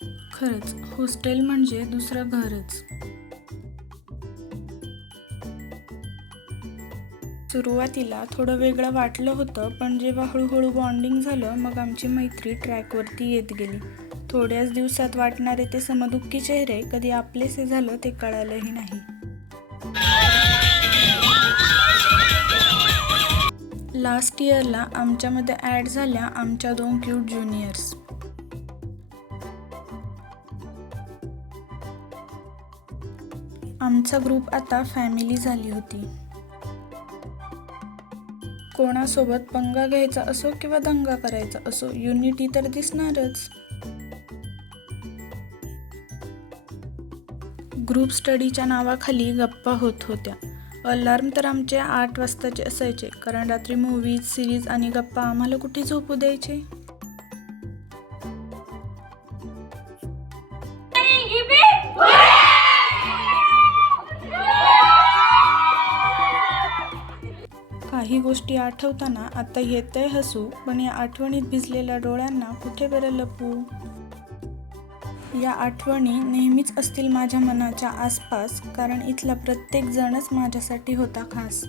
खरंच, हॉस्टेल म्हणजे दुसरं घरच. सुरुवातीला थोडं वेगळं वाटलं होतं, पण जेव्हा हळूहळू बॉन्डिंग झालं, मग आमची मैत्री ट्रॅकवरती येत गेली. थोड्याच दिवसात वाटणारे ते समदुःखी चेहरे कधी आपलेसे झालं ते कळालंही नाही. लास्ट इयरला आमच्यामध्ये ॲड झाल्या आमच्या 2 क्यूट ज्युनियर्स. आमचा ग्रुप आता फॅमिली झाली होती. कोणासोबत पंगा घ्यायचा असो किंवा दंगा करायचा असो, युनिटी तर दिसणारच. ग्रुप स्टडीच्या नावाखाली गप्पा होत होत्या. अलार्म तर आमचे 8 वाजताचे असायचे, कारण रात्री मूव्हीज, सिरीज आणि गप्पा आम्हाला कुठे झोपू द्यायचे. काही गोष्टी आठवताना आता येतंय हसू, पण या आठवणीत भिजलेल्या डोळ्यांना कुठे बरं लपवू? या आठवणी नेहमीच असतील माझ्या मनाच्या आसपास, कारण इथला प्रत्येक जणच माझ्यासाठी होता खास.